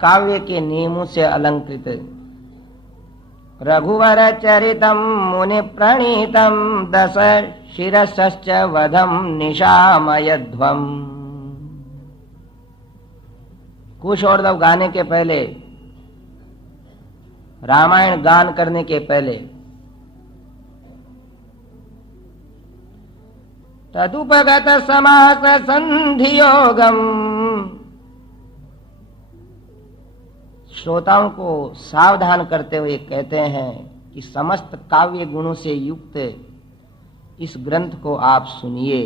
काव्य के नियमों से अलंकृत रघुवर चरितम मुनि प्रणीतम दश शिरसश्च वधम निशामयध्वम। कुश और दव गाने के पहले, रामायण गान करने के पहले तदुपगत समास संधियोगम, श्रोताओं को सावधान करते हुए कहते हैं कि समस्त काव्य गुणों से युक्त इस ग्रंथ को आप सुनिए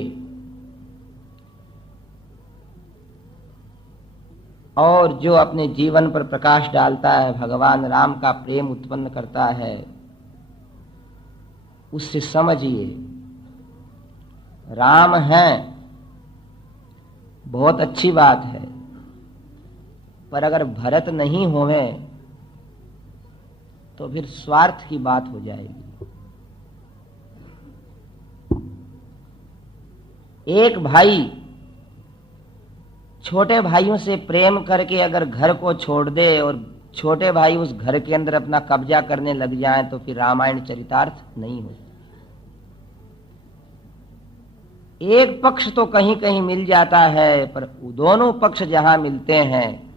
और जो अपने जीवन पर प्रकाश डालता है, भगवान राम का प्रेम उत्पन्न करता है, उससे समझिए राम हैं, बहुत अच्छी बात है, पर अगर भरत नहीं होवे तो फिर स्वार्थ की बात हो जाएगी। एक भाई छोटे भाइयों से प्रेम करके अगर घर को छोड़ दे और छोटे भाई उस घर के अंदर अपना कब्जा करने लग जाएं तो फिर रामायण चरितार्थ नहीं होता। एक पक्ष तो कहीं कहीं मिल जाता है, पर दोनों पक्ष जहां मिलते हैं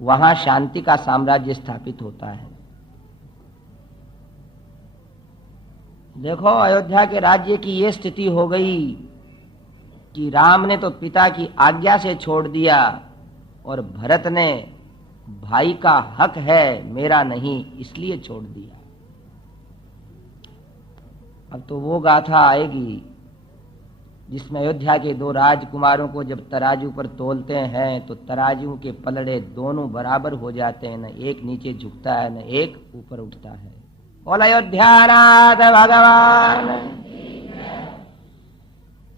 वहां शांति का साम्राज्य स्थापित होता है। देखो, अयोध्या के राज्य की ये स्थिति हो गई कि राम ने तो पिता की आज्ञा से छोड़ दिया और भरत ने भाई का हक है मेरा नहीं इसलिए छोड़ दिया। अब तो वो गाथा आएगी जिसमें अयोध्या के दो राजकुमारों को जब तराजू पर तोलते हैं तो तराजू के पलड़े दोनों बराबर हो जाते हैं, न एक नीचे झुकता है न एक ऊपर उठता है। बोल अयोध्यानाथ भगवान।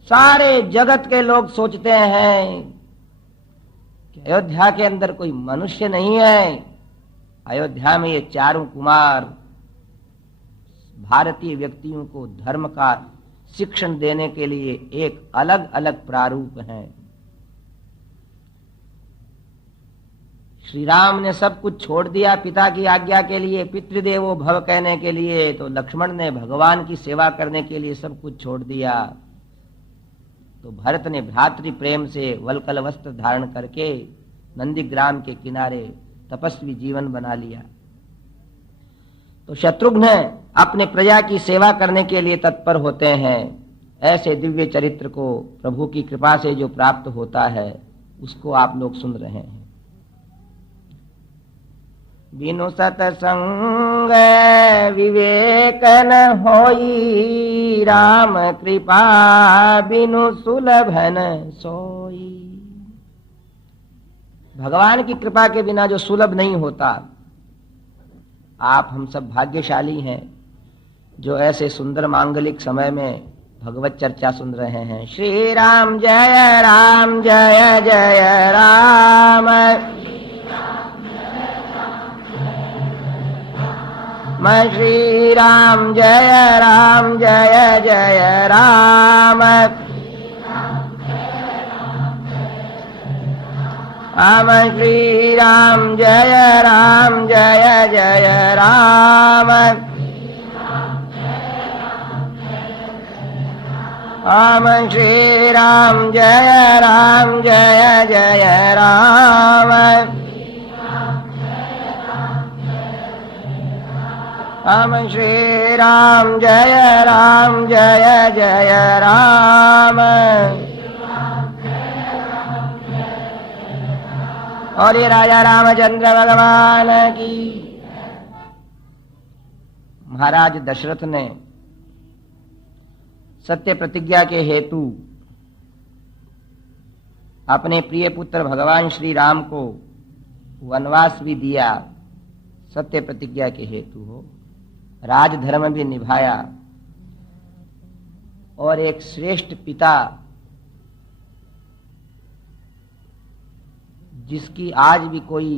सारे जगत के लोग सोचते हैं कि अयोध्या के अंदर कोई मनुष्य नहीं है। अयोध्या में ये चारों कुमार भारतीय व्यक्तियों को धर्म का शिक्षण देने के लिए एक अलग अलग प्रारूप हैं। श्री राम ने सब कुछ छोड़ दिया पिता की आज्ञा के लिए, पितृदेवो भव कहने के लिए, तो लक्ष्मण ने भगवान की सेवा करने के लिए सब कुछ छोड़ दिया। तो भरत ने भ्रातृ प्रेम से वलकल वस्त्र धारण करके नंदीग्राम के किनारे तपस्वी जीवन बना लिया। तो शत्रुघ्न अपने प्रजा की सेवा करने के लिए तत्पर होते हैं। ऐसे दिव्य चरित्र को प्रभु की कृपा से जो प्राप्त होता है उसको आप लोग सुन रहे हैं। बिनु सतसंग विवेक न होई, राम कृपा बिनु सुलभ न सोई। भगवान की कृपा के बिना जो सुलभ नहीं होता। आप हम सब भाग्यशाली हैं जो ऐसे सुंदर मांगलिक समय में भगवत चर्चा सुन रहे हैं। श्री राम जय राम जय जय राम, मैं श्री राम जय जय राम, हम श्री राम जय जय राम, हम श्री राम जय जय राम, हम श्री राम जय जय राम। और ये राजा रामचंद्र भगवान की। महाराज दशरथ ने सत्य प्रतिज्ञा के हेतु अपने प्रिय पुत्र भगवान श्री राम को वनवास भी दिया। सत्य प्रतिज्ञा के हेतु हो, राजधर्म भी निभाया और एक श्रेष्ठ पिता जिसकी आज भी कोई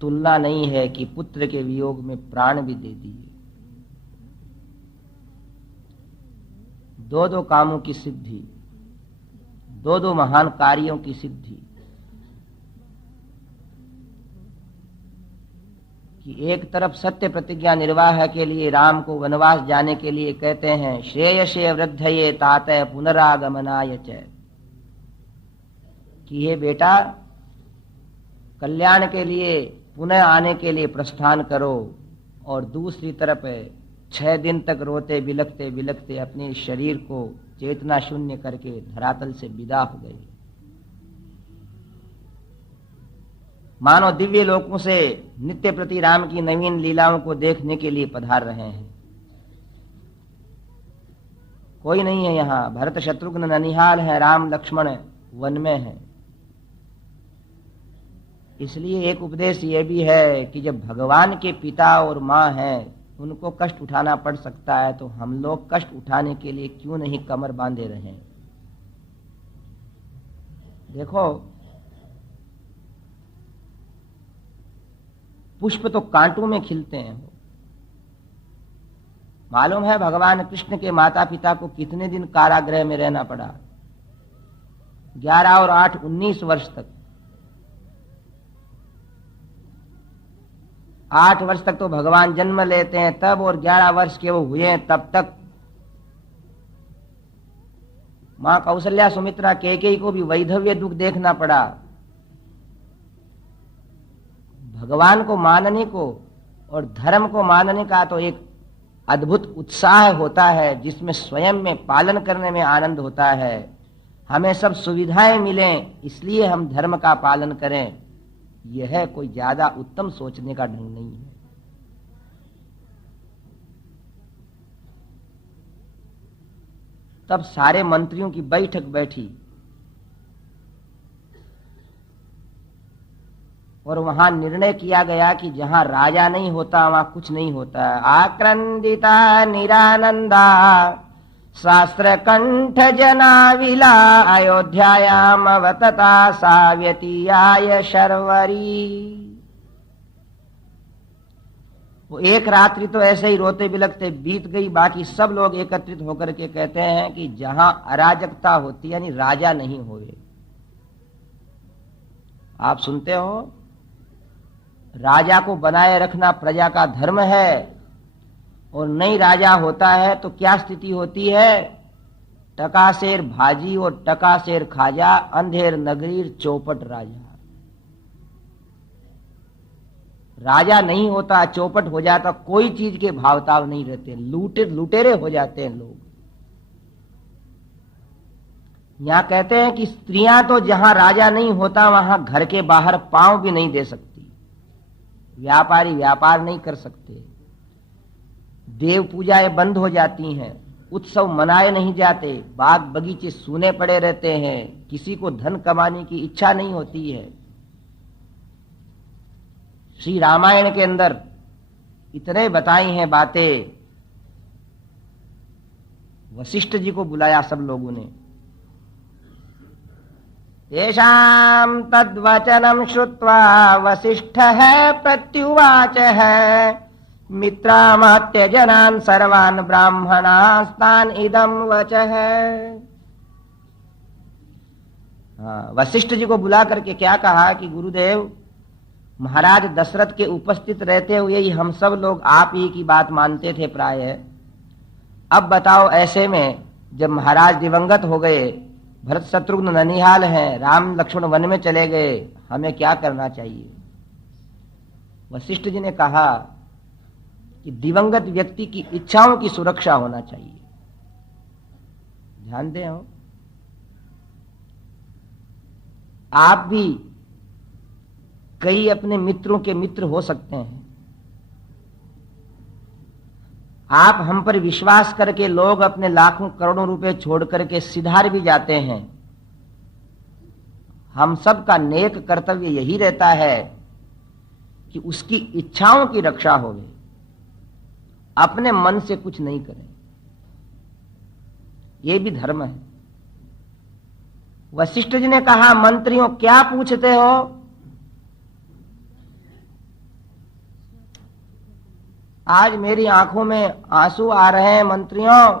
तुलना नहीं है कि पुत्र के वियोग में प्राण भी दे दिए। दो कामों की सिद्धि, दो महान कार्यों की सिद्धि। कि एक तरफ सत्य प्रतिज्ञा निर्वाह के लिए राम को वनवास जाने के लिए कहते हैं, श्रेयसे वृद्धये तातय पुनरागमनाय च, कि हे बेटा कल्याण के लिए पुनः आने के लिए प्रस्थान करो, और दूसरी तरफ 6 दिन तक रोते बिलखते बिलखते अपने शरीर को चेतना शून्य करके धरातल से विदा हो गए। मानो दिव्य लोकों से नित्य प्रति राम की नवीन लीलाओं को देखने के लिए पधार रहे हैं। कोई नहीं है यहाँ, भरत शत्रुघ्न ननिहाल है, राम लक्ष्मण वन में है। इसलिए एक उपदेश ये भी है कि जब भगवान के पिता और माँ हैं, उनको कष्ट उठाना पड़ सकता है, तो हम लोग कष्ट उठाने के लिए क्यों नहीं कमर बांधे रहें। देखो, पुष्प तो कांटों में खिलते हैं। मालूम है भगवान कृष्ण के माता पिता को कितने दिन कारागृह में रहना पड़ा? 11 और 8 19 वर्ष तक। 8 वर्ष तक तो भगवान जन्म लेते हैं तब, और 11 वर्ष के वो हुए हैं तब तक मां कौशल्या सुमित्रा कैकेयी को भी वैधव्य दुख देखना पड़ा। भगवान को मानने को और धर्म को मानने का तो एक अद्भुत उत्साह होता है, जिसमें स्वयं में पालन करने में आनंद होता है। हमें सब सुविधाएं मिलें इसलिए हम धर्म का पालन करें, यह कोई ज्यादा उत्तम सोचने का ढंग नहीं है। तब सारे मंत्रियों की बैठक बैठी और वहां निर्णय किया गया कि जहां राजा नहीं होता वहां कुछ नहीं होता। आक्रंदिता निरानंदा शास्त्र कंठ जनाविला अयोध्यायाम अवतता साव्यतीयाय शर्वरी। वो एक रात्रि तो ऐसे ही रोते बिलखते बीत गई। बाकी सब लोग एकत्रित होकर के कहते हैं कि जहां अराजकता होती है, यानी राजा नहीं होवे। आप सुनते हो, राजा को बनाए रखना प्रजा का धर्म है, और नहीं राजा होता है तो क्या स्थिति होती है? टकाशेर भाजी और टकाशेर खाजा, अंधेर नगरीर चौपट राजा। राजा नहीं होता, चौपट हो जाता, कोई चीज के भावताव नहीं रहते, लुटेरे हो जाते हैं लोग। यहां कहते हैं कि स्त्रियां तो जहां राजा नहीं होता वहां घर के बाहर पांव भी नहीं दे सकती, व्यापारी व्यापार नहीं कर सकते, देव पूजाएं बंद हो जाती हैं, उत्सव मनाए नहीं जाते, बाग बगीचे सूने पड़े रहते हैं, किसी को धन कमाने की इच्छा नहीं होती है। श्री रामायण के अंदर इतने बताई हैं बातें। वशिष्ठ जी को बुलाया सब लोगों ने। येषां तद्वचनं श्रुत्वा वसिष्ठः प्रत्युवाचः मित्रामहत्य जनान् सर्वान् ब्राह्मणास्तान् इदं वचः। वशिष्ठ जी को बुला करके क्या कहा कि गुरुदेव, महाराज दशरथ के उपस्थित रहते हुए ही हम सब लोग आप ही की बात मानते थे प्राय। अब बताओ, ऐसे में जब महाराज दिवंगत हो गए, भरत शत्रुघ्न ननिहाल हैं, राम लक्ष्मण वन में चले गए, हमें क्या करना चाहिए? वशिष्ठ जी ने कहा कि दिवंगत व्यक्ति की इच्छाओं की सुरक्षा होना चाहिए। ध्यान दें, हो आप भी कई अपने मित्रों के मित्र हो सकते हैं। आप हम पर विश्वास करके लोग अपने लाखों करोड़ों रुपए छोड़ करके सिधार भी जाते हैं। हम सब का नेक कर्तव्य यही रहता है कि उसकी इच्छाओं की रक्षा होवे, अपने मन से कुछ नहीं करें। यह भी धर्म है। वशिष्ठ जी ने कहा, मंत्रियों क्या पूछते हो? आज मेरी आंखों में आंसू आ रहे हैं। मंत्रियों,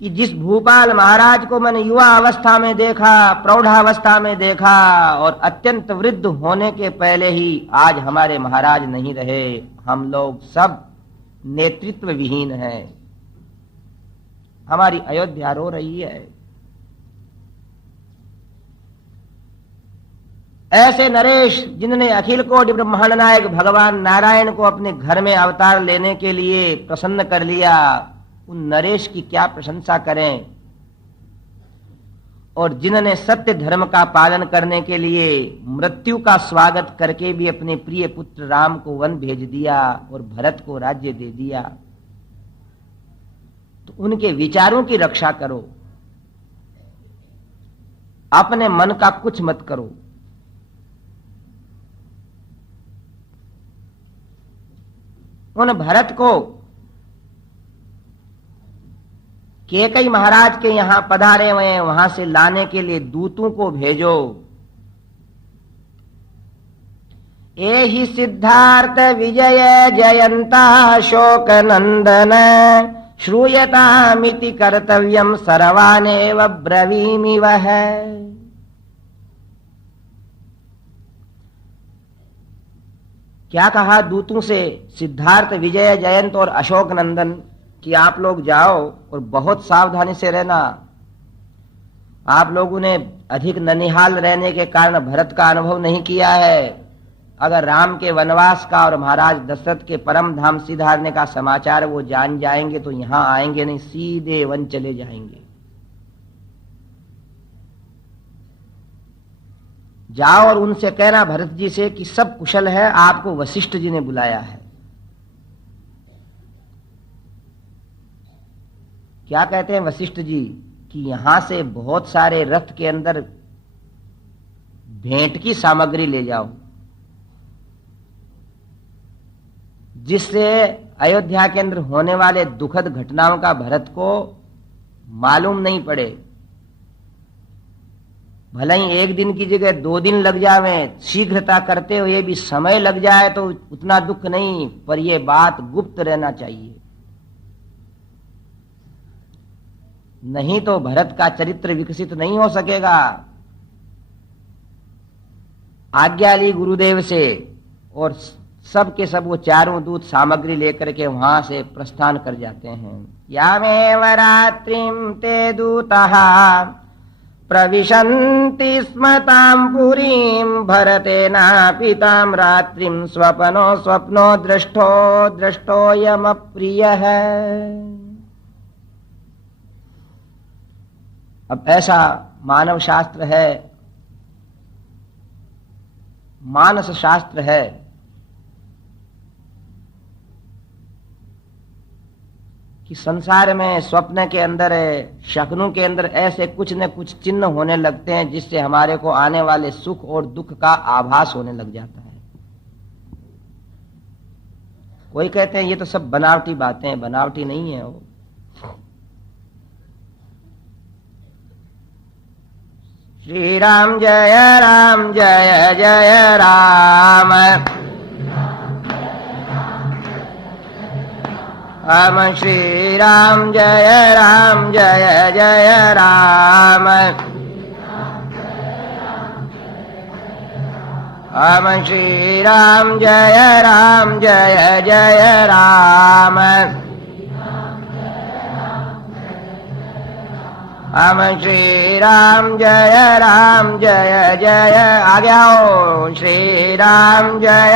कि जिस भूपाल महाराज को मैंने युवा अवस्था में देखा, प्रौढ़ावस्था में देखा और अत्यंत वृद्ध होने के पहले ही आज हमारे महाराज नहीं रहे, हम लोग सब नेतृत्व विहीन हैं। हमारी अयोध्या रो रही है। ऐसे नरेश जिन्होंने अखिल कोटि ब्रह्मांड नायक भगवान नारायण को अपने घर में अवतार लेने के लिए प्रसन्न कर लिया, उन नरेश की क्या प्रशंसा करें। और जिन्होंने सत्य धर्म का पालन करने के लिए मृत्यु का स्वागत करके भी अपने प्रिय पुत्र राम को वन भेज दिया और भरत को राज्य दे दिया, तो उनके विचारों की रक्षा करो, अपने मन का कुछ मत करो। उन भरत को कैकेयी महाराज के यहां पधारे हुए हैं, वहां से लाने के लिए दूतों को भेजो। एहि सिद्धार्थ विजय जयंता शोक नंदन श्रूयतामिति कर्तव्यम सर्वानेव ब्रवीमि वह। क्या कहा दूतों से? सिद्धार्थ विजय जयंत और अशोक नंदन कि आप लोग जाओ और बहुत सावधानी से रहना। आप लोगों ने अधिक ननिहाल रहने के कारण भरत का अनुभव नहीं किया है। अगर राम के वनवास का और महाराज दशरथ के परम धाम सिधारने का समाचार वो जान जाएंगे तो यहां आएंगे नहीं, सीधे वन चले जाएंगे। जाओ और उनसे कहना भरत जी से कि सब कुशल है, आपको वशिष्ठ जी ने बुलाया है। क्या कहते हैं वशिष्ठ जी कि यहां से बहुत सारे रथ के अंदर भेंट की सामग्री ले जाओ, जिससे अयोध्या के अंदर होने वाले दुखद घटनाओं का भरत को मालूम नहीं पड़े। भले ही एक दिन की जगह 2 दिन लग जावे, शीघ्रता करते हुए भी समय लग जाए तो उतना दुख नहीं, पर यह बात गुप्त रहना चाहिए, नहीं तो भरत का चरित्र विकसित नहीं हो सकेगा। आज्ञा ली गुरुदेव से और सब के सब वो चारों दूत सामग्री लेकर के वहां से प्रस्थान कर जाते हैं। यामेव रात्रिं ते दूतः प्रविशन्ति स्म तां पुरीं भरतेनापि तां रात्रिं स्वप्नो दृष्टोऽयमप्रियः। अब ऐसा मानव शास्त्र है, मानस शास्त्र है कि संसार में स्वप्न के अंदर, शकुनों के अंदर ऐसे कुछ न कुछ चिन्ह होने लगते हैं जिससे हमारे को आने वाले सुख और दुख का आभास होने लग जाता है। कोई कहते हैं ये तो सब बनावटी बातें हैं, बनावटी नहीं है वो। श्री राम जय जय राम, हम श्री राम जय जय राम, हम श्री राम जय जय राम, हम श्री राम जय जय आगे आओ, श्री राम जय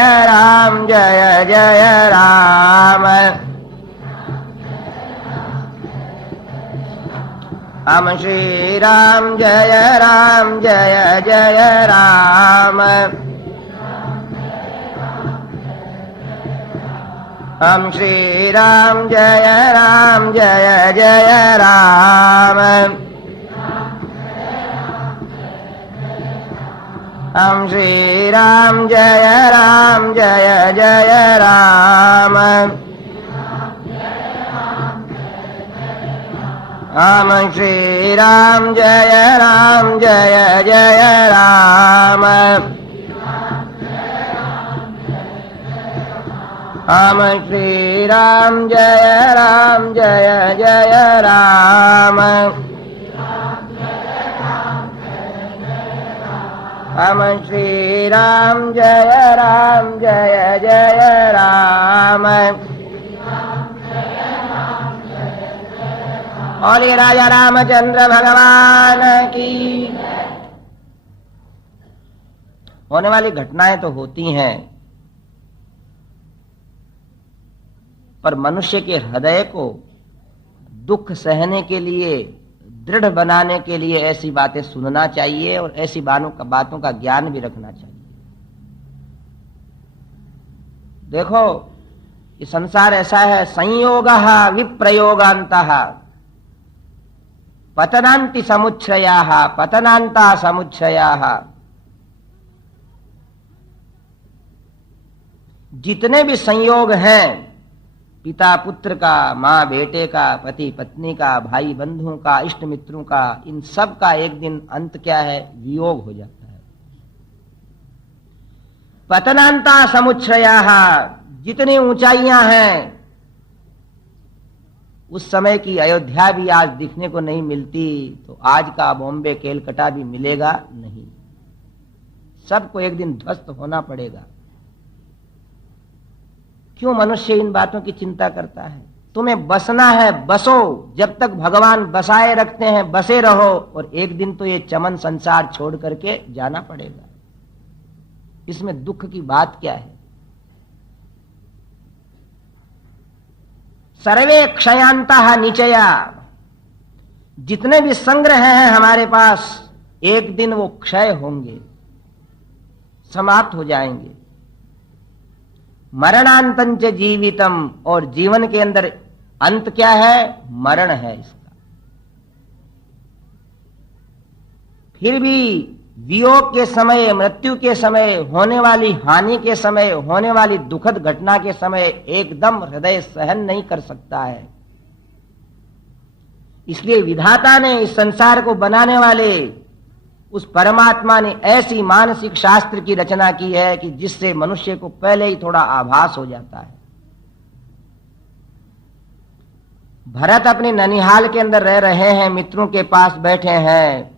जय राम, हम श्री राम जय जय राम, हम श्री राम जय जय राम, हम श्री राम जय जय राम, हम श्री राम जय जय राम, हम श्री राम जय जय राम। हम श्री राम जय जय राम। और ये राजा रामचंद्र भगवान की। होने वाली घटनाएं तो होती हैं, पर मनुष्य के हृदय को दुख सहने के लिए, दृढ़ बनाने के लिए ऐसी बातें सुनना चाहिए और ऐसी बातों का ज्ञान भी रखना चाहिए। देखो, ये संसार ऐसा है, संयोगः विप्रयोगान्तः पतनान्ति समुच्छ्रयाः पतनान्ता समुच्छ्रयाः। जितने भी संयोग हैं, पिता पुत्र का, माँ बेटे का, पति पत्नी का, भाई बंधुओं का, इष्ट मित्रों का, इन सब का एक दिन अंत क्या है? वियोग हो जाता है। पतनान्ता समुच्छ्रयाः, जितनी ऊंचाइयां हैं, उस समय की अयोध्या भी आज दिखने को नहीं मिलती, तो आज का बॉम्बे केलकटा भी मिलेगा नहीं। सबको एक दिन ध्वस्त होना पड़ेगा। क्यों मनुष्य इन बातों की चिंता करता है? तुम्हें बसना है, बसो। जब तक भगवान बसाए रखते हैं, बसे रहो। और एक दिन तो ये चमन संसार छोड़ करके जाना पड़ेगा। इसमें दुख की बात क्या है? सर्वे क्षयांतः निचया, जितने भी संग्रह हैं हमारे पास, एक दिन वो क्षय होंगे, समाप्त हो जाएंगे। मरणांतंच जीवितम, और जीवन के अंदर अंत क्या है? मरण है इसका। फिर भी वियोग के समय, मृत्यु के समय, होने वाली हानि के समय, होने वाली दुखद घटना के समय एकदम हृदय सहन नहीं कर सकता है। इसलिए विधाता ने, इस संसार को बनाने वाले उस परमात्मा ने ऐसी मानसिक शास्त्र की रचना की है कि जिससे मनुष्य को पहले ही थोड़ा आभास हो जाता है। भरत अपने ननिहाल के अंदर रह रहे हैं, मित्रों के पास बैठे हैं,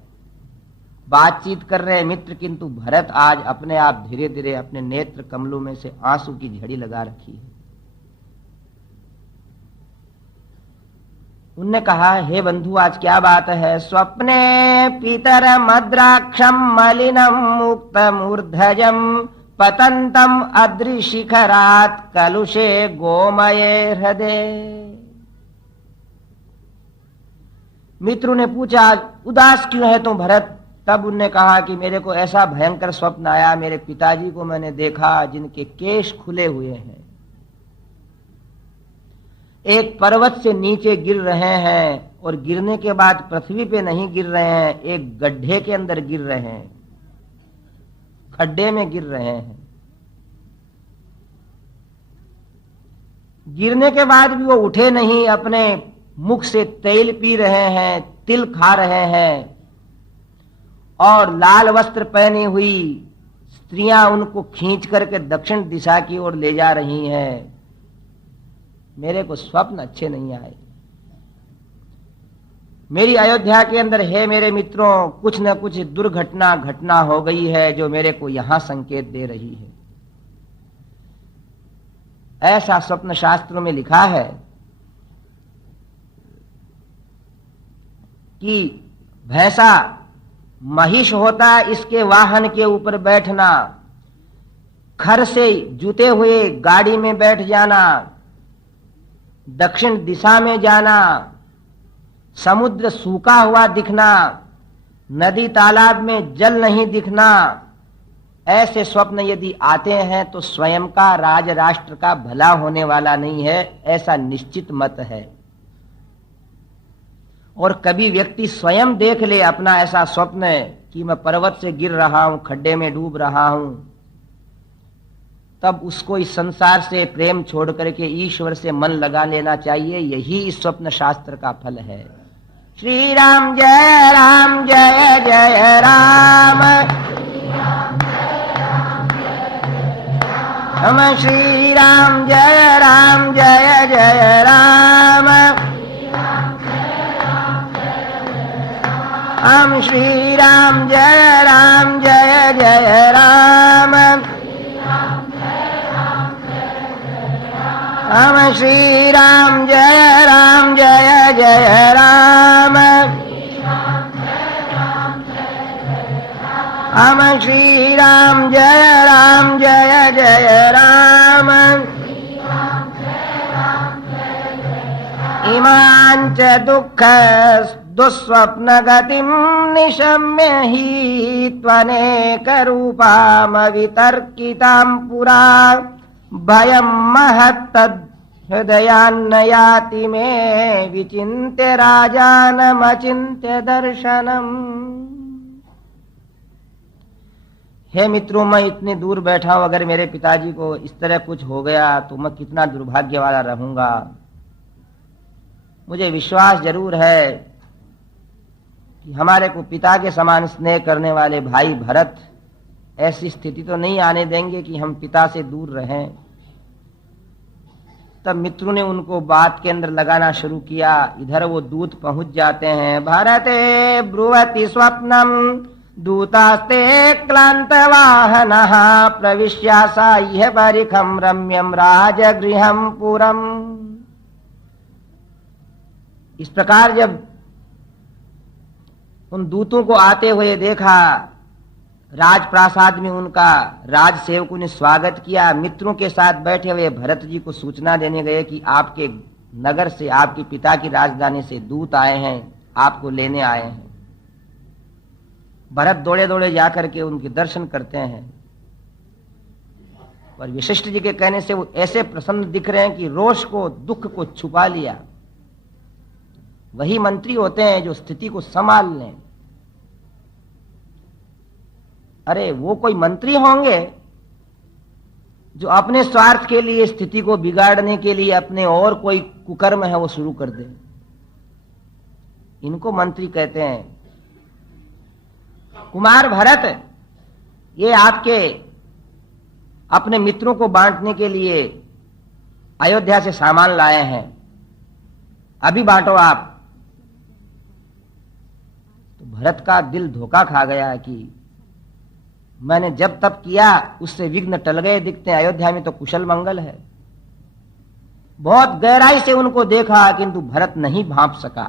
बातचीत कर रहे हैं मित्र, किंतु भरत आज अपने आप धीरे धीरे अपने नेत्र कमलों में से आंसू की झड़ी लगा रखी है। उनने कहा, हे बंधु, आज क्या बात है? स्वप्ने पितर मद्राक्षम मलिनम मुक्त मूर्धजम पतंतम अद्रिशिखरात कलुषे गोमये हृदय। मित्रों ने पूछा, उदास क्यों है तुम भरत? तब उनने कहा कि मेरे को ऐसा भयंकर स्वप्न आया, मेरे पिताजी को मैंने देखा जिनके केश खुले हुए हैं, एक पर्वत से नीचे गिर रहे हैं, और गिरने के बाद पृथ्वी पे नहीं गिर रहे हैं, एक गड्ढे के अंदर गिर रहे हैं, खड्डे में गिर रहे हैं। गिरने के बाद भी वो उठे नहीं, अपने मुख से तेल पी रहे हैं, तिल खा रहे हैं, और लाल वस्त्र पहनी हुई स्त्रियां उनको खींच करके दक्षिण दिशा की ओर ले जा रही हैं। मेरे को स्वप्न अच्छे नहीं आए। मेरी अयोध्या के अंदर है मेरे मित्रों, कुछ न कुछ दुर्घटना घटना हो गई है जो मेरे को यहां संकेत दे रही है। ऐसा स्वप्न शास्त्रों में लिखा है कि भैंसा महिष होता है, इसके वाहन के ऊपर बैठना, खर से जूते हुए गाड़ी में बैठ जाना, दक्षिण दिशा में जाना, समुद्र सूखा हुआ दिखना, नदी तालाब में जल नहीं दिखना, ऐसे स्वप्न यदि आते हैं तो स्वयं का, राज राष्ट्र का भला होने वाला नहीं है, ऐसा निश्चित मत है। और कभी व्यक्ति स्वयं देख ले अपना ऐसा स्वप्न कि मैं पर्वत से गिर रहा हूं, खड्डे में डूब रहा हूं, तब उसको इस संसार से प्रेम छोड़ करके ईश्वर से मन लगा लेना चाहिए। यही इस स्वप्न शास्त्र का फल है। श्री राम जय जय राम। हम श्री श्री राम जय जय राम। हम श्री राम जय जय राम। हम श्री राम जय जय राम। हम श्री राम जय जय राम। इमां च दुःख दुःस्वप्न गतिं निशम्य हि त्वनेक रूपाम वितर्कितां पुरा भयं महत्तद् हृदयान्न याति मे विचिन्त्य राजानमचिन्त्य दर्शनम्। हे मित्रों, मैं इतने दूर बैठा हूं, अगर मेरे पिताजी को इस तरह कुछ हो गया तो मैं कितना दुर्भाग्य वाला रहूंगा। मुझे विश्वास जरूर है कि हमारे को पिता के समान स्नेह करने वाले भाई भरत ऐसी स्थिति तो नहीं आने देंगे कि हम पिता से दूर रहें। तब मित्रों ने उनको बात के अंदर लगाना शुरू किया। इधर वो दूत पहुंच जाते हैं। भरते ब्रुवति स्वप्नम दूतास्ते क्लांत वाहनः प्रविश्य साह्य परिखम रम्यम राजगृहम पुरम। इस प्रकार जब उन दूतों को आते हुए देखा, राजप्रासाद में उनका राज सेवकों ने स्वागत किया। मित्रों के साथ बैठे हुए भरत जी को सूचना देने गए कि आपके नगर से, आपके पिता की राजधानी से दूत आए हैं, आपको लेने आए हैं। भरत दौड़े दौड़े जाकर के उनके दर्शन करते हैं और वशिष्ठ जी के कहने से वो ऐसे प्रसन्न दिख रहे हैं कि रोष को, दुख को छुपा लिया। वही मंत्री होते हैं जो स्थिति को संभाल लें। अरे वो कोई मंत्री होंगे जो अपने स्वार्थ के लिए, स्थिति को बिगाड़ने के लिए अपने और कोई कुकर्म है वो शुरू कर दे। इनको मंत्री कहते हैं। कुमार भरत, ये आपके अपने मित्रों को बांटने के लिए अयोध्या से सामान लाए हैं, अभी बांटो आप। तो भरत का दिल धोखा खा गया कि मैंने जब तब किया उससे विघ्न टल गए दिखते हैं। अयोध्या में तो कुशल मंगल है। बहुत गहराई से उनको देखा किंतु भरत नहीं भांप सका।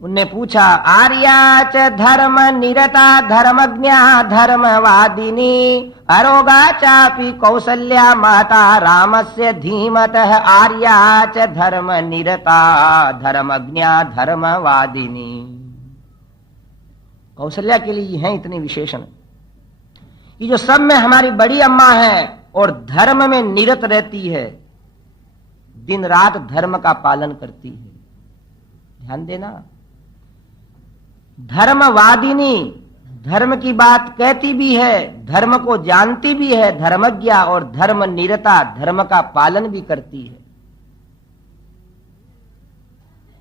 उनने पूछा, आर्या च धर्म निरता धर्मज्ञा धर्मवादिनी अरोगा चापि कौसल्या माता रामस्य धीमतः। आर्या च धर्म निरता धर्मज्ञा धर्मवादिनी। कौशल्या के लिए हैं इतने विशेषण कि जो सब में हमारी बड़ी अम्मा है और धर्म में निरत रहती है, दिन रात धर्म का पालन करती है। ध्यान देना, धर्मवादिनी, धर्म की बात कहती भी है, धर्म को जानती भी है, धर्मज्ञा, और धर्म निरता, धर्म का पालन भी करती है।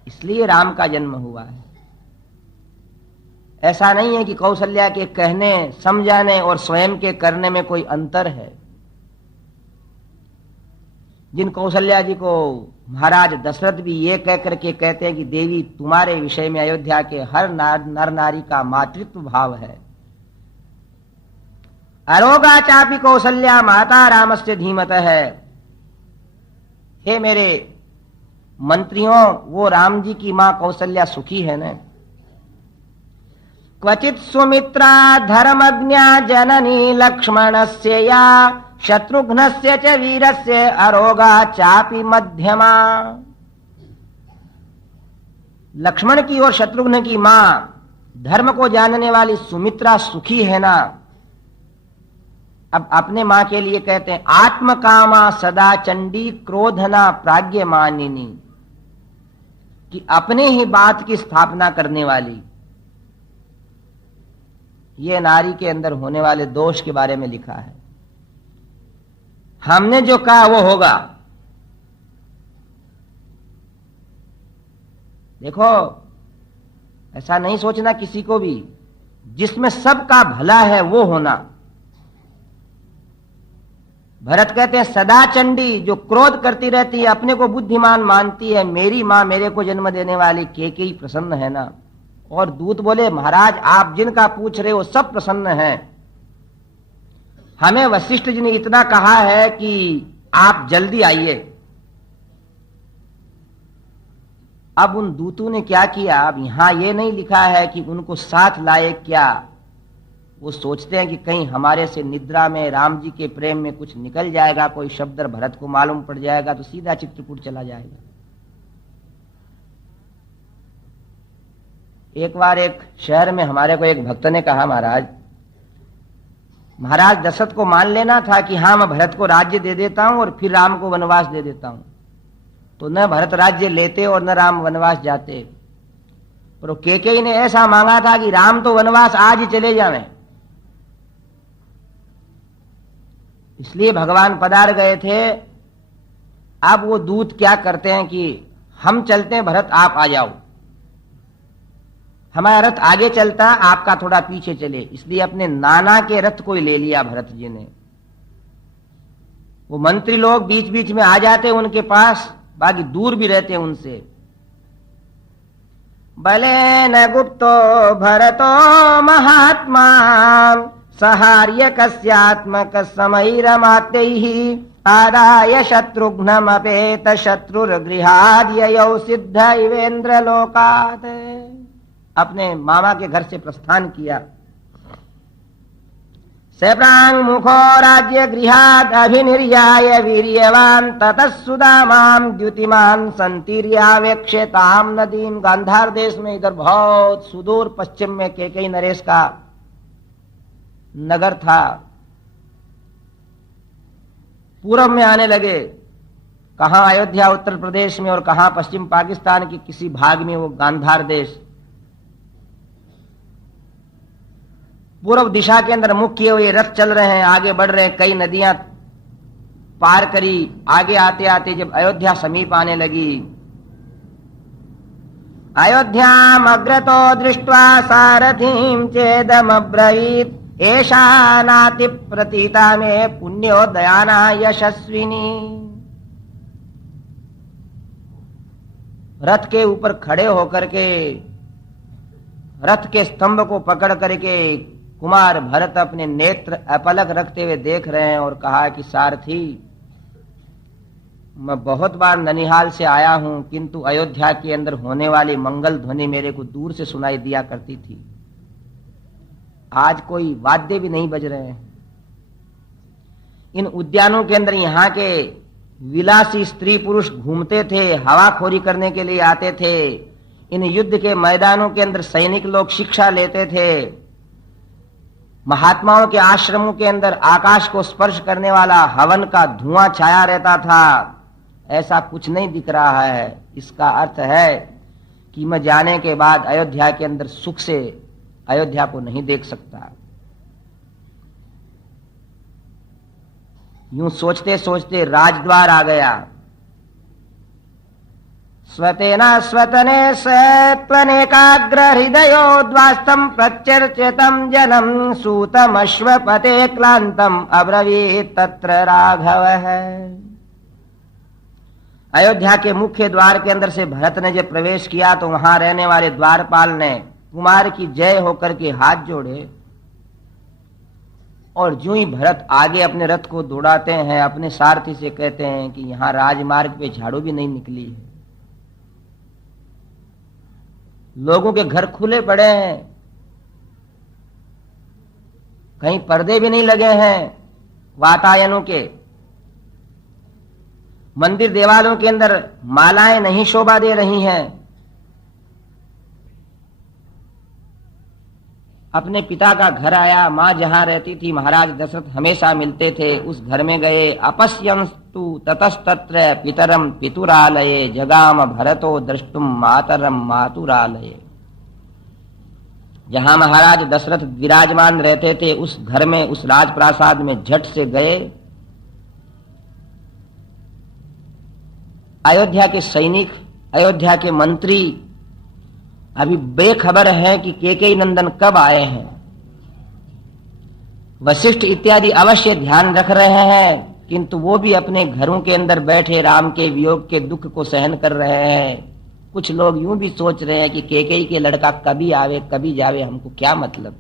इसलिए राम का जन्म हुआ है। ऐसा नहीं है कि कौशल्या के कहने, समझाने और स्वयं के करने में कोई अंतर है। जिन कौशल्या जी को महाराज दशरथ भी ये कह करके कहते हैं कि देवी तुम्हारे विषय में अयोध्या के हर नर नारी का मातृत्व भाव है। अरोगा चापि कौशल्या माता रामस्य धीमतः है। हे मेरे मंत्रियों, वो राम जी की मां कौशल्या सुखी है न। क्वचित सुमित्रा धर्मज्ञा जननी लक्ष्मणस्य या शत्रुघ्नस्य च वीरस्य अरोगा चापि मध्यमा। लक्ष्मण की और शत्रुघ्न की मां धर्म को जानने वाली सुमित्रा सुखी है ना। अब अपने मां के लिए कहते हैं, आत्मकामा सदा चंडी क्रोधना प्राज्ञ मानिनी, कि अपने ही बात की स्थापना करने वाली। ये नारी के अंदर होने वाले दोष के बारे में लिखा है। हमने जो कहा वो होगा। देखो, ऐसा नहीं सोचना किसी को भी, जिसमें सबका भला है वो होना। भरत कहते हैं सदा चंडी, जो क्रोध करती रहती है, अपने को बुद्धिमान मानती है, मेरी मां मेरे को जन्म देने वाली केकई प्रसन्न है ना। और दूत बोले महाराज आप जिनका पूछ रहे हो सब प्रसन्न हैं। हमें वशिष्ठ जी ने इतना कहा है कि आप जल्दी आइए। अब उन दूतों ने क्या किया, अब यहां यह नहीं लिखा है कि उनको साथ लाए क्या, वो सोचते हैं कि कहीं हमारे से निद्रा में राम जी के प्रेम में कुछ निकल जाएगा, कोई शब्द भरत को मालूम पड़ जाएगा तो सीधा चित्रकूट चला जाएगा। एक बार एक शहर में हमारे को एक भक्त ने कहा महाराज दशरथ को मान लेना था कि हाँ मैं भरत को राज्य दे देता हूं और फिर राम को वनवास दे देता हूं, तो न भरत राज्य लेते और न राम वनवास जाते। पर केकई ने ऐसा मांगा था कि राम तो वनवास आज ही चले जावें, इसलिए भगवान पधार गए थे। अब वो दूत क्या करते हैं कि हम चलते हैं भरत आप आ जाओ, हमारा रथ आगे चलता आपका थोड़ा पीछे चले, इसलिए अपने नाना के रथ को ही ले लिया भरत जी ने। वो मंत्री लोग बीच बीच में आ जाते उनके पास, बाकी दूर भी रहते उनसे। बले न गुप्तो भरतो महात्मा सहार्य कस्यात्मक समैरमात्यैहि आदाय शत्रुघ्नमपेत शत्रुर्गृहाद्ययौ सिद्ध इवेन्द्र लोकात्। अपने मामा के घर से प्रस्थान किया। सैप्रांग मुखो राज्य गृहाद अभिनिर्याय वीर्यवान ततः सुदामाम द्युतिमान संतीर्यावेक्षेताम नदीम। गांधार देश में इधर बहुत सुदूर पश्चिम में केकई नरेश का नगर था। पूर्व में आने लगे, कहां अयोध्या उत्तर प्रदेश में और कहां पश्चिम पाकिस्तान के किसी भाग में वो गांधार देश। पूर्व दिशा के अंदर मुख किए हुए रथ चल रहे हैं, आगे बढ़ रहे हैं, कई नदियां पार करी। आगे आते आते जब अयोध्या समीप आने लगी, अयोध्याम अग्रतो दृष्ट्वा सारथीं चेदमब्रवीत् एषा नाति प्रतीता में पुण्योदयाना यशस्विनी। रथ के ऊपर खड़े होकर के रथ के स्तंभ को पकड़ करके कुमार भरत अपने नेत्र अपलक रखते हुए देख रहे हैं और कहा कि सारथी मैं बहुत बार ननिहाल से आया हूं, किंतु अयोध्या के अंदर होने वाली मंगल ध्वनि मेरे को दूर से सुनाई दिया करती थी, आज कोई वाद्य भी नहीं बज रहे हैं। इन उद्यानों के अंदर यहाँ के विलासी स्त्री पुरुष घूमते थे, हवाखोरी करने के लिए आते थे। इन युद्ध के मैदानों के अंदर सैनिक लोग शिक्षा लेते थे। महात्माओं के आश्रमों के अंदर आकाश को स्पर्श करने वाला हवन का धुआं छाया रहता था। ऐसा कुछ नहीं दिख रहा है। इसका अर्थ है कि मैं जाने के बाद अयोध्या के अंदर सुख से अयोध्या को नहीं देख सकता। यूं सोचते सोचते राजद्वार आ गया। स्वतेना स्वतने सत्वनेकाग्र हृदयोद्वास्तम प्रचर्चितम जनम सूतम अश्वपते क्लांतम अब्रवीत तत्र राघवः। अयोध्या के मुख्य द्वार के अंदर से भरत ने जब प्रवेश किया तो वहां रहने वाले द्वारपाल ने कुमार की जय होकर के हाथ जोड़े, और जो ही भरत आगे अपने रथ को दौड़ाते हैं अपने सारथी से कहते हैं कि यहां राजमार्ग पे झाड़ू भी नहीं निकली है, लोगों के घर खुले पड़े हैं, कहीं पर्दे भी नहीं लगे हैं वातायनों के, मंदिर देवालों के अंदर मालाएं नहीं शोभा दे रही हैं। अपने पिता का घर आया, मां जहां रहती थी महाराज दशरथ हमेशा मिलते थे, उस घर में गए। अपश्यंस्तु ततस्तत्र पितरम पितुरालये जगाम भरतो द्रष्टुम मातरम मातुरालये। जहां महाराज दशरथ विराजमान रहते थे उस घर में, उस राजप्रासाद में झट से गए। अयोध्या के सैनिक, अयोध्या के मंत्री अभी बेखबर है कि केकई नंदन कब आए हैं। वशिष्ठ इत्यादि अवश्य ध्यान रख रहे हैं किंतु वो भी अपने घरों के अंदर बैठे राम के वियोग के दुख को सहन कर रहे हैं। कुछ लोग यूं भी सोच रहे हैं कि कैकेयी के लड़का कभी आवे कभी जावे, हमको क्या मतलब।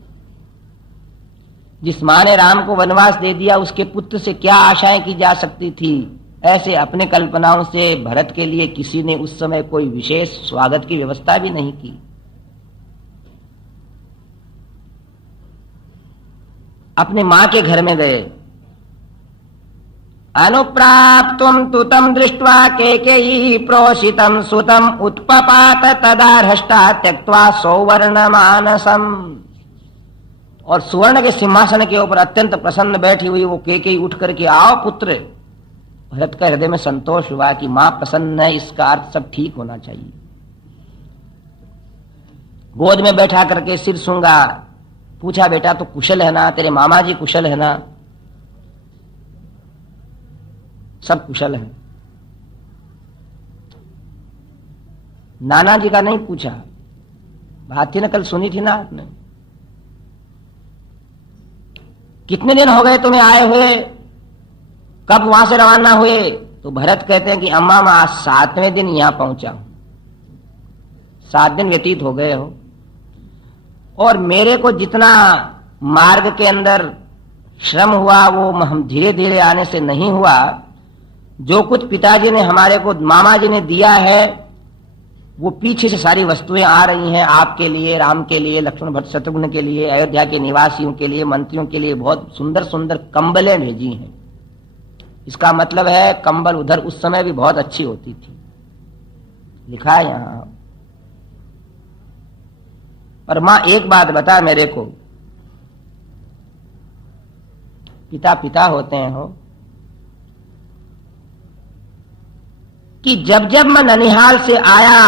जिस मां ने राम को वनवास दे दिया उसके पुत्र से क्या आशाएं की जा सकती थी। ऐसे अपने कल्पनाओं से भरत के लिए किसी ने उस समय कोई विशेष स्वागत की व्यवस्था भी नहीं की। अपने मां के घर में गए। अनुप्राप्तुम तु तम दृष्ट्वा कैकेयी प्रोषितम सुतम उत्पपात तदा हृष्टा त्यक्त्वा सौवर्ण मानसम। और सुवर्ण के सिंहासन के ऊपर अत्यंत प्रसन्न बैठी हुई वो कैकेयी उठ करके, आओ पुत्र। भरत का हृदय में संतोष हुआ कि मां प्रसन्न है, इसका अर्थ सब ठीक होना चाहिए। गोद में बैठा करके सिर सूंघा, पूछा बेटा तो कुशल है ना, तेरे मामा जी कुशल है ना? सब कुशल है। नाना जी का नहीं पूछा, बात थी ना कल सुनी थी ना आपने। कितने दिन हो गए तुम्हें आए हुए, कब वहां से रवाना हुए? तो भरत कहते हैं कि अम्मा मैं आज 7वें दिन यहां पहुंचा हूं, 7 दिन व्यतीत हो गए हो, और मेरे को जितना मार्ग के अंदर श्रम हुआ वो हम धीरे धीरे आने से नहीं हुआ। जो कुछ पिताजी ने हमारे को, मामा जी ने दिया है, वो पीछे से सारी वस्तुएं आ रही हैं आपके लिए, राम के लिए, लक्ष्मण भरत शत्रुघ्न के लिए, अयोध्या के निवासियों के लिए, मंत्रियों के लिए बहुत सुंदर सुंदर कंबलें भेजी हैं। इसका मतलब है कंबल उधर उस समय भी बहुत अच्छी होती थी, लिखा है यहां। पर मां एक बात बता मेरे को, पिता पिता होते हैं हो, कि जब जब मैं ननिहाल से आया,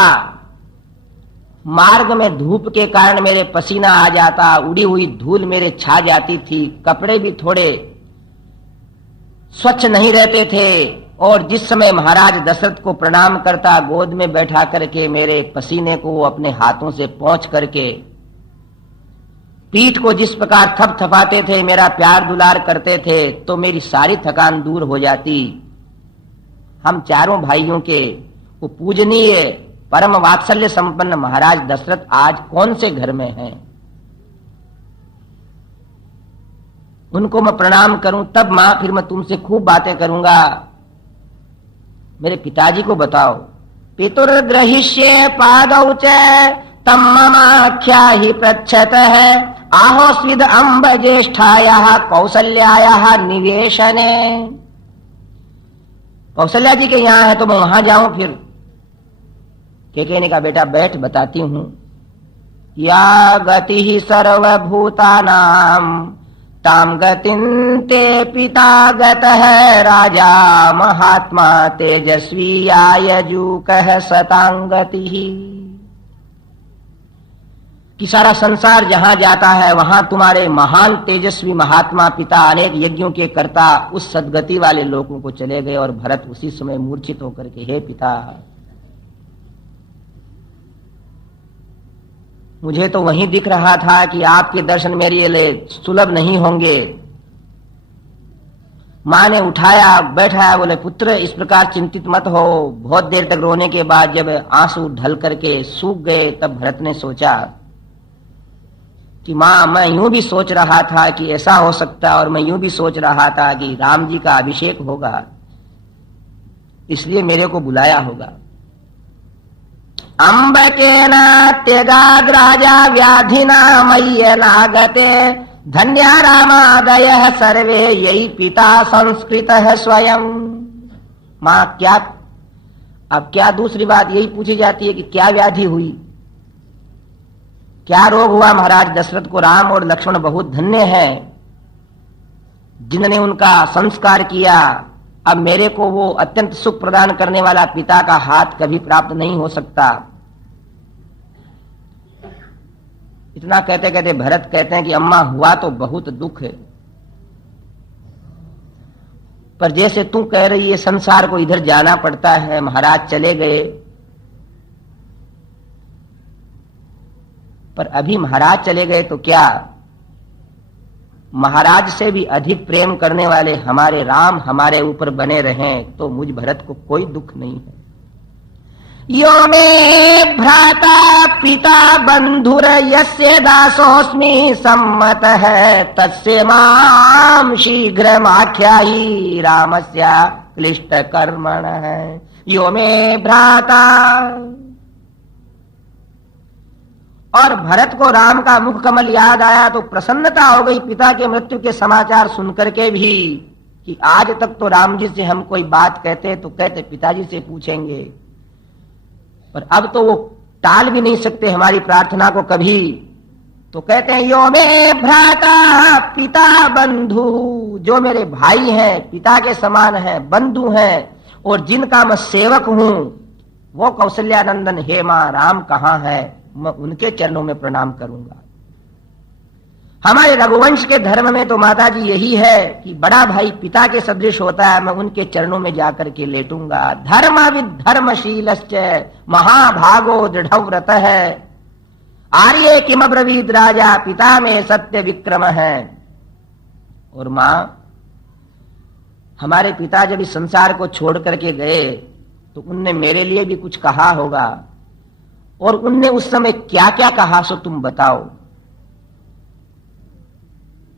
मार्ग में धूप के कारण मेरे पसीना आ जाता, उड़ी हुई धूल मेरे छा जाती थी, कपड़े भी थोड़े स्वच्छ नहीं रहते थे, और जिस समय महाराज दशरथ को प्रणाम करता, गोद में बैठा करके मेरे पसीने को अपने हाथों से पोंछ करके पीठ को जिस प्रकार थपथपाते थे, मेरा प्यार दुलार करते थे, तो मेरी सारी थकान दूर हो जाती। हम चारों भाइयों के वो पूजनीय परम वात्सल्य संपन्न महाराज दशरथ आज कौन से घर में हैं? उनको मैं प्रणाम करूं तब मां फिर मैं तुमसे खूब बातें करूंगा। मेरे पिताजी को बताओ। पितुर्ग्रहिष्ये पादौ च तम ममाख्या ही पृच्छत है आहो स्विद अम्ब ज्येष्ठायाः कौसल्यायाः निवेशने। कौशल्या जी के यहां है तो मैं वहां जाऊं फिर? कैकेयी ने कहा बेटा बैठ, बताती हूं। या गति ही सर्वभूतानाम ताम गतिं ते पिता गतः राजा महात्मा तेजस्वी आयजूकः सतांगतिः। कि सारा संसार जहां जाता है वहां तुम्हारे महान तेजस्वी महात्मा पिता, अनेक यज्ञों के कर्ता उस सदगति वाले लोगों को चले गए। और भरत उसी समय मूर्छित होकर के, हे पिता, मुझे तो वहीं दिख रहा था कि आपके दर्शन मेरे लिए सुलभ नहीं होंगे। मां ने उठाया, बैठाया, बोले पुत्र इस प्रकार चिंतित मत हो। बहुत देर तक रोने के बाद जब आंसू ढल करके सूख गए, तब भरत ने सोचा कि मां, मैं यूं भी सोच रहा था कि ऐसा हो सकता, और मैं यूं भी सोच रहा था कि राम जी का अभिषेक होगा, इसलिए मेरे को बुलाया होगा। अम्बकेन त्यगाद राजा व्याधिना मय्यनागते धन्या रामादयः सर्वे यही पिता संस्कृतः स्वयं। मां क्या, अब क्या दूसरी बात यही पूछी जाती है कि क्या व्याधि हुई, क्या रोग हुआ महाराज दशरथ को? राम और लक्ष्मण बहुत धन्य हैं जिन्होंने उनका संस्कार किया। अब मेरे को वो अत्यंत सुख प्रदान करने वाला पिता का हाथ कभी प्राप्त नहीं हो सकता। इतना कहते कहते भरत कहते हैं कि अम्मा हुआ तो बहुत दुख है, पर जैसे तू कह रही है संसार को इधर जाना पड़ता है, महाराज चले गए, पर अभी महाराज चले गए तो क्या, महाराज से भी अधिक प्रेम करने वाले हमारे राम हमारे ऊपर बने रहें तो मुझ भरत को कोई दुख नहीं है। यो मे भ्राता पिता बंधुर यस्य दासोऽस्मि सम्मत है तस्य माम शीघ्रमाख्यायि रामस्य क्लिष्ट कर्मण है। यो मे भ्राता, और भरत को राम का मुख कमल याद आया तो प्रसन्नता हो गई पिता के मृत्यु के समाचार सुनकर के भी, कि आज तक तो राम जी से हम कोई बात कहते तो कहते पिताजी से पूछेंगे, पर अब तो वो टाल भी नहीं सकते हमारी प्रार्थना को कभी। तो कहते हैं यो मे भ्राता पिता बंधु, जो मेरे भाई हैं पिता के समान हैं, बंधु हैं, और जिनका मैं सेवक हूं वो कौशल्यानंदन हे मां राम कहां है, मैं उनके चरणों में प्रणाम करूंगा। हमारे रघुवंश के धर्म में तो माता जी यही है कि बड़ा भाई पिता के सदृश होता है, मैं उनके चरणों में जाकर के लेटूंगा। धर्मविद धर्मशीलश्च महाभागो दृढ़व्रत है, आर्ये किम ब्रवीद राजा पिता में सत्य विक्रम है। और मां, हमारे पिता जब इस संसार को छोड़ करके गए तो उनने मेरे लिए भी कुछ कहा होगा, और उनने उस समय क्या क्या कहा सो तुम बताओ।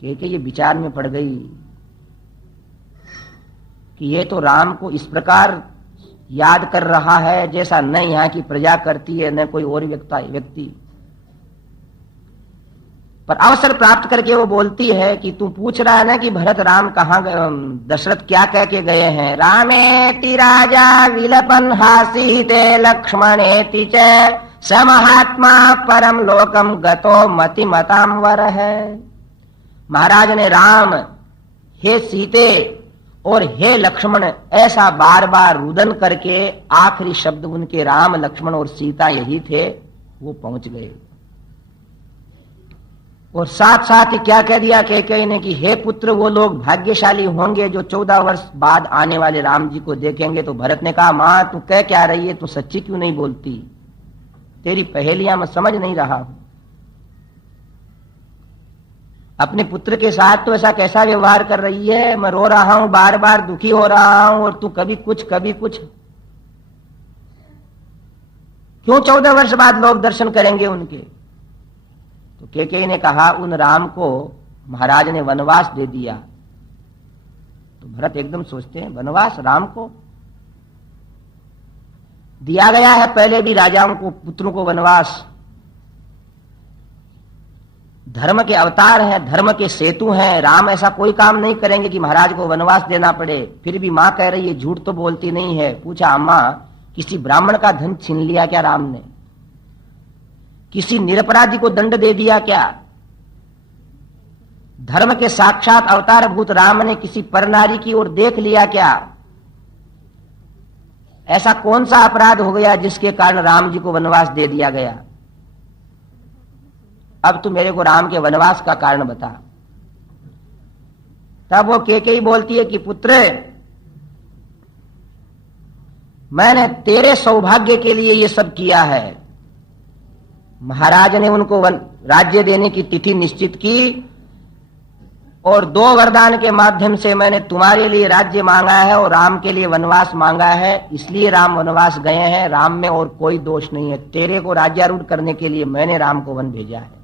कि ये विचार में पड़ गई कि ये तो राम को इस प्रकार याद कर रहा है जैसा न यहाँ की प्रजा करती है न कोई और व्यक्ति। पर अवसर प्राप्त करके वो बोलती है कि तू पूछ रहा है ना कि भरत राम कहाँ, दशरथ क्या कह के गए हैं। रामेति राजा विलपन हासीते लक्ष्मणेति च समहात्मा परम लोकम गतो मति मतांवर है। महाराज ने राम, हे सीते और हे लक्ष्मण ऐसा बार बार रुदन करके आखिरी शब्द उनके राम लक्ष्मण और सीता यही थे, वो पहुंच गए। और साथ साथ ही क्या कह दिया कैकेयी ने कि हे पुत्र वो लोग भाग्यशाली होंगे जो 14 वर्ष बाद आने वाले राम जी को देखेंगे। तो भरत ने कहा मां तू कह क्या रही है, तू सच्ची क्यों नहीं बोलती, तेरी पहेलियां मैं समझ नहीं रहा हूं। अपने पुत्र के साथ तो ऐसा कैसा व्यवहार कर रही है, मैं रो रहा हूं, बार बार दुखी हो रहा हूं, और तू कभी कुछ क्यों 14 वर्ष बाद लोग दर्शन करेंगे उनके। तो कैकेयी ने कहा उन राम को महाराज ने वनवास दे दिया। तो भरत एकदम सोचते हैं वनवास राम को दिया गया है, पहले भी राजाओं को पुत्रों को वनवास। धर्म के अवतार हैं, धर्म के सेतु हैं, राम ऐसा कोई काम नहीं करेंगे कि महाराज को वनवास देना पड़े। फिर भी मां कह रही है झूठ तो बोलती नहीं है। पूछा अम्मा किसी ब्राह्मण का धन छीन लिया क्या राम ने, किसी निरपराधी को दंड दे दिया क्या, धर्म के साक्षात अवतार भूत राम ने किसी परनारी की ओर देख लिया क्या, ऐसा कौन सा अपराध हो गया जिसके कारण राम जी को वनवास दे दिया गया। अब तू मेरे को राम के वनवास का कारण बता। तब वो कैकेयी बोलती है कि पुत्र मैंने तेरे सौभाग्य के लिए ये सब किया है। महाराज ने उनको राज्य देने की तिथि निश्चित की और 2 वरदान के माध्यम से मैंने तुम्हारे लिए राज्य मांगा है और राम के लिए वनवास मांगा है, इसलिए राम वनवास गए हैं। राम में और कोई दोष नहीं है, तेरे को राज्यारूढ़ करने के लिए मैंने राम को वन भेजा है।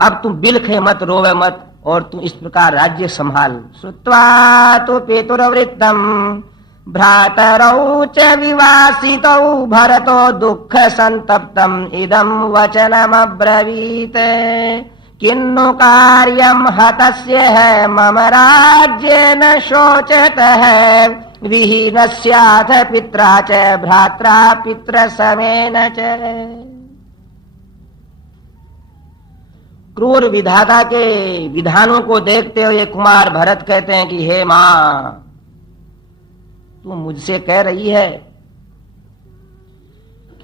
अब तुम बिलखे मत, रोवे मत, और तुम इस प्रकार राज्य संभाल। श्रुत्वा तो पेतुरवृत्तम भ्रातरौ च विवासितौ भरतो दुःख संतप्तम इदं वचनमब्रवीत किन्नु कार्यम हतस्य है मम राज्य न शोचत है विहीनस्याथ पित्रा च भ्रात्रा पित्र समेन च। क्रूर विधाता के विधानों को देखते हुए कुमार भरत कहते हैं कि हे मां तू मुझसे कह रही है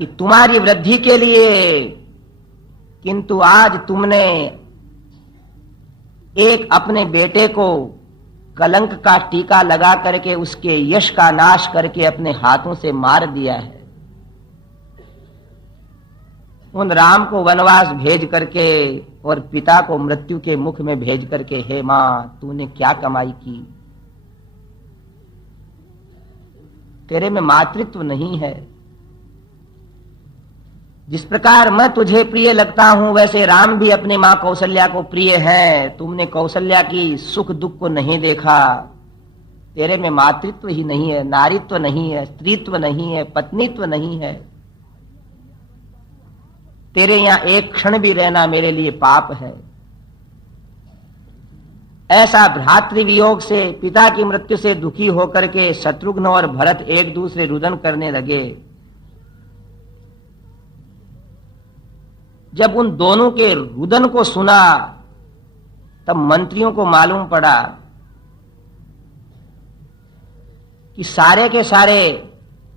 कि तुम्हारी वृद्धि के लिए, किंतु आज तुमने एक अपने बेटे को कलंक का टीका लगा करके उसके यश का नाश करके अपने हाथों से मार दिया है। उन राम को वनवास भेज करके और पिता को मृत्यु के मुख में भेज करके, हे मां, तूने क्या कमाई की, तेरे में मातृत्व नहीं है। जिस प्रकार मैं तुझे प्रिय लगता हूं, वैसे राम भी अपने मां कौशल्या को प्रिय है। तुमने कौशल्या की सुख दुख को नहीं देखा, तेरे में मातृत्व ही नहीं है, नारीत्व नहीं है, स्त्रीत्व नहीं है, पत्नीत्व नहीं है। तेरे यहां एक क्षण भी रहना मेरे लिए पाप है। ऐसा भ्रातृवियोग से, पिता की मृत्यु से दुखी होकर के शत्रुघ्न और भरत एक दूसरे रुदन करने लगे। जब उन दोनों के रुदन को सुना, तब मंत्रियों को मालूम पड़ा कि सारे के सारे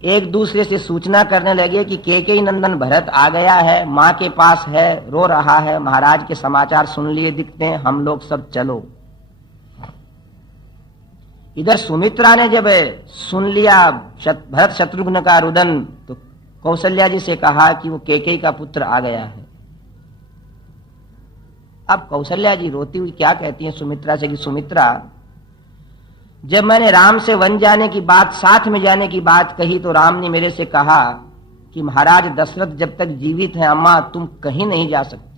एक दूसरे से सूचना करने लगे कि केकई नंदन भरत आ गया है, मां के पास है, रो रहा है, महाराज के समाचार सुन लिए दिखते हैं, हम लोग सब चलो। इधर सुमित्रा ने जब सुन लिया भरत शत्रुघ्न का रुदन, तो कौशल्या जी से कहा कि वो केकई का पुत्र आ गया है। अब कौशल्या जी रोती हुई क्या कहती हैं सुमित्रा से कि सुमित्रा, जब मैंने राम से वन जाने की बात, साथ में जाने की बात कही, तो राम ने मेरे से कहा कि महाराज दशरथ जब तक जीवित हैं, अम्मा तुम कहीं नहीं जा सकती।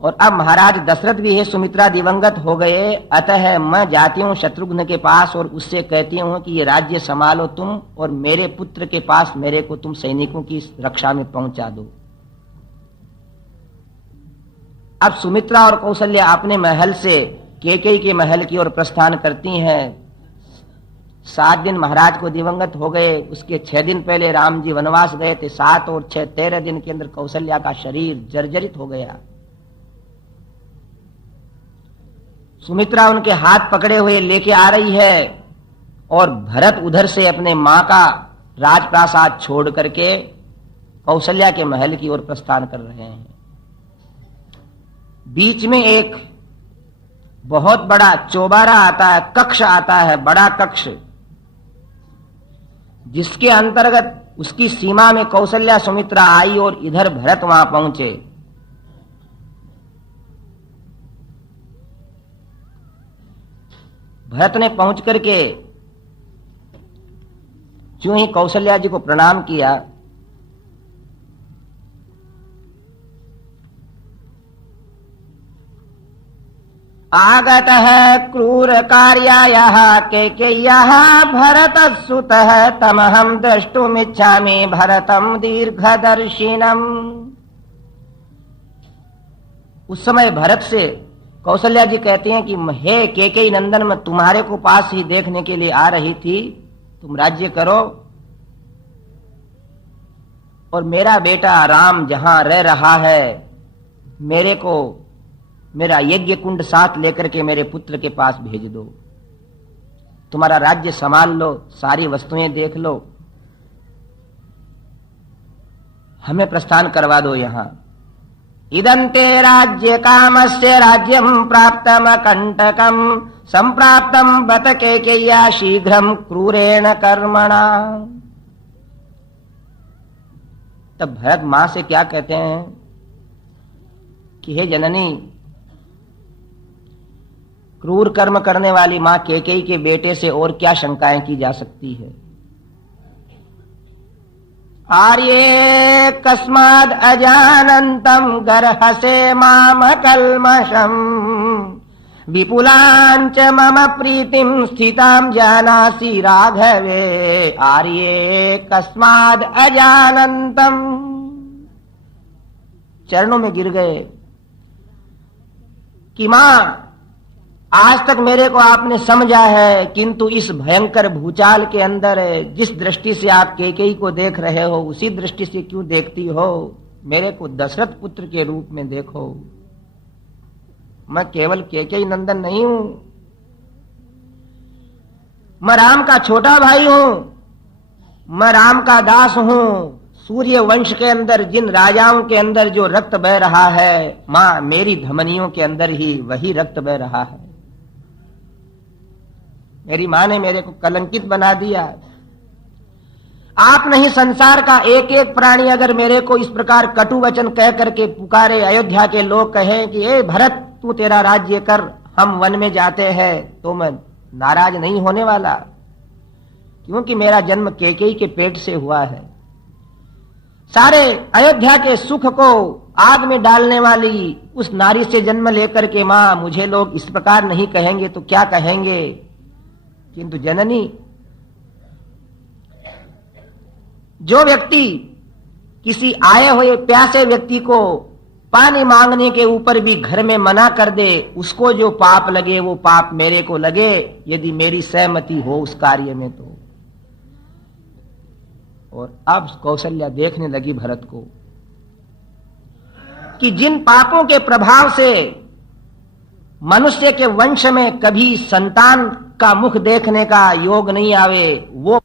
और अब महाराज दशरथ भी है, सुमित्रा दिवंगत हो गए, अतः मैं जाती हूं शत्रुघ्न के पास और उससे कहती हूं कि ये राज्य संभालो तुम, और मेरे पुत्र के पास मेरे को तुम सैनिकों की रक्षा में पहुंचा दो। अब सुमित्रा और कौशल्या अपने महल से केकई के महल की ओर प्रस्थान करती हैं। 7 दिन महाराज को दिवंगत हो गए, उसके 6 दिन पहले राम जी वनवास गए थे। 7 और 6 13 दिन के अंदर कौशल्या का शरीर जर्जरित हो गया। सुमित्रा उनके हाथ पकड़े हुए लेके आ रही है, और भरत उधर से अपने मां का राजप्रासाद छोड़ करके कौशल्या के महल की ओर प्रस्थान कर रहे हैं। बीच में एक बहुत बड़ा चौबारा आता है, कक्ष आता है, बड़ा कक्ष, जिसके अंतर्गत उसकी सीमा में कौशल्या सुमित्रा आई और इधर भरत वहां पहुंचे। भरत ने पहुंच करके जो ही कौशल्या जी को प्रणाम किया, आगत है क्रूर कार्यायः केकेय्यः भरत सुतः तमहं द्रष्टुमिच्छामि भरतं दीर्घदर्शिनम्। उस समय भरत से कौशल्या जी कहती हैं कि हे केकई नंदन, मैं तुम्हारे को पास ही देखने के लिए आ रही थी, तुम राज्य करो और मेरा बेटा राम जहां रह रहा है, मेरे को मेरा यज्ञ कुंड साथ लेकर के मेरे पुत्र के पास भेज दो। तुम्हारा राज्य संभाल लो, सारी वस्तुएं देख लो, हमें प्रस्थान करवा दो यहां। इदंते राज्य कामस्य राज्यम प्राप्तम कंटकम संप्राप्तम बत केकय्या शीघ्रम क्रूरेण कर्मणा। तब भरत मां से क्या कहते हैं कि हे जननी, क्रूर कर्म करने वाली मां केकई के बेटे से और क्या शंकाएं की जा सकती है। आर्ये कस्माद् अजानन्तं गर्हसे माम कल्मषम् विपुलांच मम प्रीतिं स्थितां जानासि राघवे। आर्ये कस्माद् अजानन्तं, चरणों में गिर गए कि मां, आज तक मेरे को आपने समझा है, किंतु इस भयंकर भूचाल के अंदर जिस दृष्टि से आप केकई को देख रहे हो, उसी दृष्टि से क्यों देखती हो? मेरे को दशरथ पुत्र के रूप में देखो। मैं केवल केकई नंदन नहीं हूं, मैं राम का छोटा भाई हूं, मैं राम का दास हूं। सूर्य वंश के अंदर जिन राजाओं के अंदर जो रक्त बह रहा है, मां मेरी धमनियों के अंदर ही वही रक्त बह रहा है। मेरी मां ने मेरे को कलंकित बना दिया। आप नहीं, संसार का एक एक प्राणी अगर मेरे को इस प्रकार कटु वचन कह करके पुकारे, अयोध्या के लोग कहें कि ए भरत तू तेरा राज्य कर, हम वन में जाते हैं, तो मैं नाराज नहीं होने वाला, क्योंकि मेरा जन्म कैकेयी के पेट से हुआ है। सारे अयोध्या के सुख को आग में डालने वाली उस नारी से जन्म लेकर के मां मुझे लोग इस प्रकार नहीं कहेंगे तो क्या कहेंगे। किंतु जननी, जो व्यक्ति किसी आए हुए प्यासे व्यक्ति को पानी मांगने के ऊपर भी घर में मना कर दे, उसको जो पाप लगे वो पाप मेरे को लगे, यदि मेरी सहमति हो उस कार्य में तो। और अब कौशल्या देखने लगी भरत को कि जिन पापों के प्रभाव से मनुष्य के वंश में कभी संतान का मुख देखने का योग नहीं आवे, वो